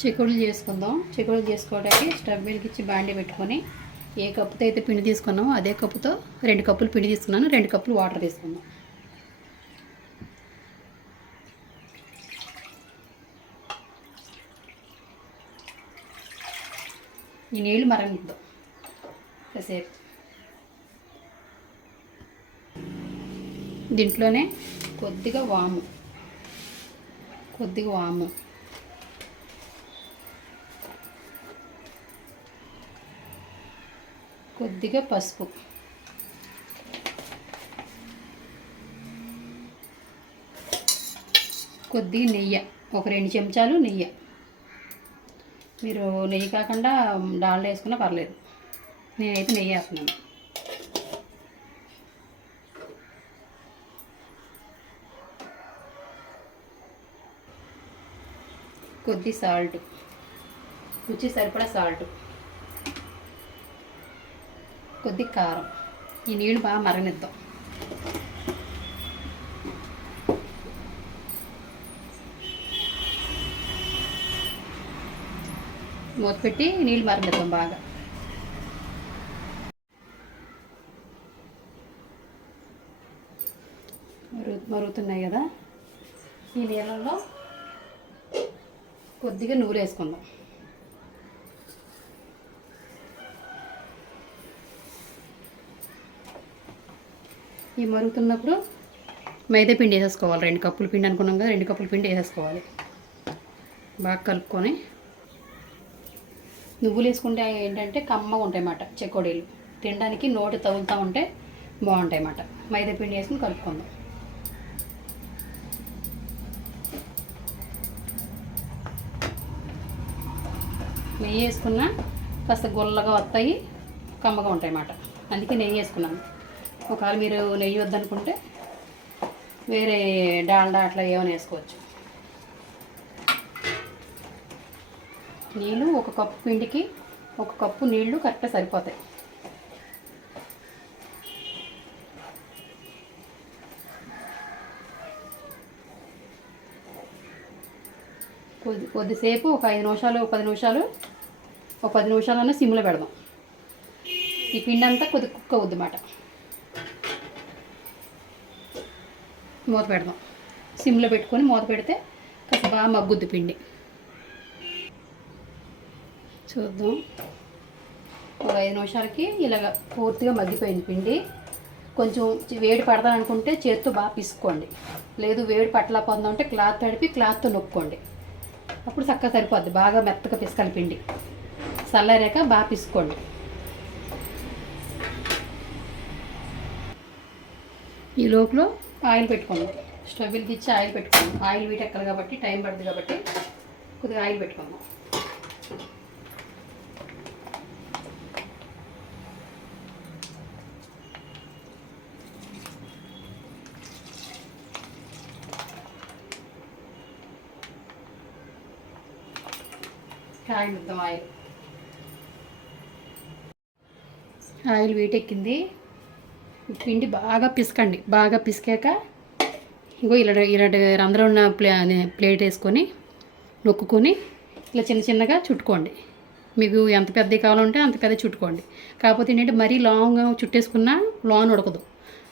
చిక్కుడులు చేసుకుందాం. చిక్కుడులు చేసుకోవడానికి స్టవ్ వెలిగించి బాండి పెట్టుకొని ఏ కప్పుతో అయితే పిండి తీసుకున్నామో అదే కప్పుతో 2 కప్పులు పిండి తీసుకున్నాను. 2 కప్పులు వాటర్ తీసుకుందాం. ఈ నీళ్ళు మరగనిద్దాం కాసేపు. దీంట్లోనే కొద్దిగా వాము, కొద్దిగా పసుపు, కొద్దిగా నెయ్యి, ఒక 2 చెంచాలు నెయ్యి. మీరు నెయ్యి కాకుండా డాల్డా వేసుకున్నా పర్లేదు. నేనైతే నెయ్యి వేస్తున్నాను. కొద్ది సాల్ట్, రుచి సరిపడా సాల్ట్, కొద్ది కారం. ఈ నీళ్ళు బాగా మరగనిద్దాం. మూత పెట్టి నీళ్ళు మరగనిద్దాం బాగా. మరుగుతున్నాయి కదా, ఈ నీళ్ళల్లో కొద్దిగా నువ్వులు వేసుకుందాం. ఈ మరుగుతున్నప్పుడు మైదా పిండి వేసేసుకోవాలి. 2 కప్పులు పిండి అనుకున్నాం కదా, 2 కప్పులు పిండి వేసేసుకోవాలి. బాగా కలుపుకొని, నువ్వులు వేసుకుంటే ఏంటంటే కమ్మగా ఉంటాయి అన్నమాట చెకోడీలు. తినడానికి నోటి తగులుతూ ఉంటే బాగుంటాయి అన్నమాట. మైదా పిండి వేసుకుని కలుపుకుందాం. నెయ్యి వేసుకున్నా కాస్త గుల్లగా వస్తాయి, కమ్మగా ఉంటాయి అన్నమాట. అందుకే నెయ్యి వేసుకున్నాను. ఒకవేళ మీరు నెయ్యి వద్దనుకుంటే వేరే డాల్డా అట్లా ఏమైనా వేసుకోవచ్చు. నీళ్ళు 1 కప్పు పిండికి 1 కప్పు నీళ్లు కరెక్ట్గా సరిపోతాయి. కొద్దిసేపు ఒక 5 నిమిషాలు, 10 నిమిషాలు, ఒక 10 నిమిషాలన్నా సిమ్లో పెడదాం. ఈ పిండి అంతా కొద్ది కుక్ అవుద్ది అన్నమాట. మూత పెడదాం. సిమ్లో పెట్టుకొని మూత పెడితే కాస్త బాగా మగ్గుద్ది పిండి. చూద్దాం. ఒక 5 నిమిషాలకి ఇలాగ పూర్తిగా మగ్గిపోయింది పిండి. కొంచెం వేడి పడదామనుకుంటే చేత్తో బాగా పిసుకోండి. లేదు వేడి పట్టలేకపోతుందా అంటే క్లాత్ తడిపి క్లాత్తో నొక్కోండి. అప్పుడు చక్కగా సరిపోద్ది. బాగా మెత్తగా పిసకాలి పిండి. చల్లారాక బాగా పిసుకోండి. ఈ లోపల ఆయిల్ పెట్టుకోండి. స్టవ్ వెలిగించి ఆయిల్ పెట్టుకోండి. ఆయిల్ వీటెక్కలు కాబట్టి టైం పడుతుంది కాబట్టి కొద్దిగా ఆయిల్ పెట్టుకుందాం. ఆయిల్ ఇద్దాం. ఆయిల్ వీటెక్కింది. పిండి బాగా పిసకండి. బాగా పిసికాక ఇంకో ఇలాంటి రంధ్రం ఉన్న ప్లేట్ వేసుకొని నొక్కుకొని ఇలా చిన్న చిన్నగా చుట్టుకోండి. మీకు ఎంత పెద్దవి కావాలంటే అంత పెద్ద చుట్టుకోండి. కాకపోతే ఏంటంటే మరీ లాంగ్గా చుట్టేసుకున్నా లోన్ ఉడకదు.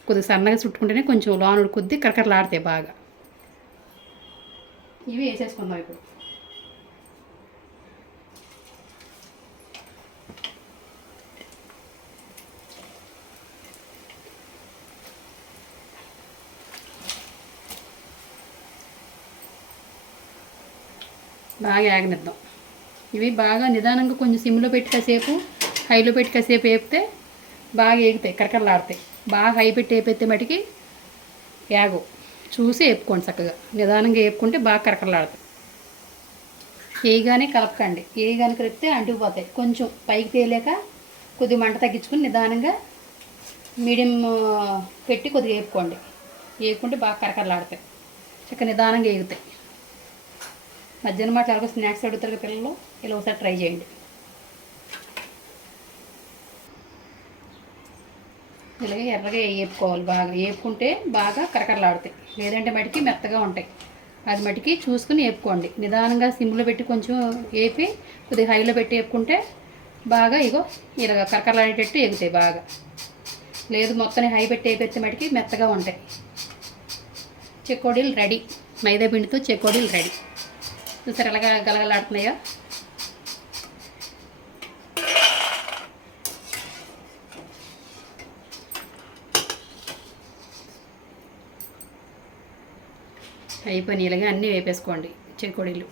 కొద్దిగా సన్నగా చుట్టుకుంటేనే కొంచెం లోన్ ఉడుకుద్ది, కరకరలాడతాయి బాగా. ఇవి వేసేసుకుందాం ఇప్పుడు. బాగా ఆగనిద్దాం. ఇవి బాగా నిదానంగా కొంచెం సిమ్లో పెట్టి కాసేపు, హైలో పెట్టి కాసేపు వేపితే బాగా ఏగుతాయి, కరకరలాడతాయి. బాగా హై పెట్టి వేపితే మటుకి యాగవు. చూసి వేపుకోండి చక్కగా. నిదానంగా వేపుకుంటే బాగా కరకరలాడతాయి. వేయగానే కలపకండి. వేయగానే కలిపితే అంటుకుపోతాయి. కొంచెం పైకి తేలేక కొద్దిగా మంట తగ్గించుకొని నిదానంగా మీడియం పెట్టి కొద్దిగా వేపుకోండి. వేపుకుంటే బాగా కరకరలాడతాయి, చక్కగా నిదానంగా వేగుతాయి. మధ్యాహ్నం మాట ఎలాగో స్నాక్స్ అడుగుతారు పిల్లలు, ఇలా ఒకసారి ట్రై చేయండి. ఇలాగే ఎర్రగా వేపుకోవాలి. బాగా వేపుకుంటే బాగా కరకరలాడుతాయి. లేదంటే మటుకి మెత్తగా ఉంటాయి. అది మటుకి చూసుకుని వేపుకోండి. నిదానంగా సిమ్లో పెట్టి కొంచెం వేపి కొద్దిగా హైలో పెట్టి వేపుకుంటే బాగా ఇగో ఇలాగ కరకరలాడేటట్టు ఎగుతాయి బాగా. లేదు మొత్తం హై పెట్టి వేపెత్తే మటుకి మెత్తగా ఉంటాయి. చెకోడీలు రెడీ. మైదా పిండితో చెకోడీలు రెడీ. చూసారు ఎలాగా గలగలాడుతున్నాయో. అయిపోయినాయి. ఇలాగే అన్నీ వేపేసుకోండి చెకోడీలు.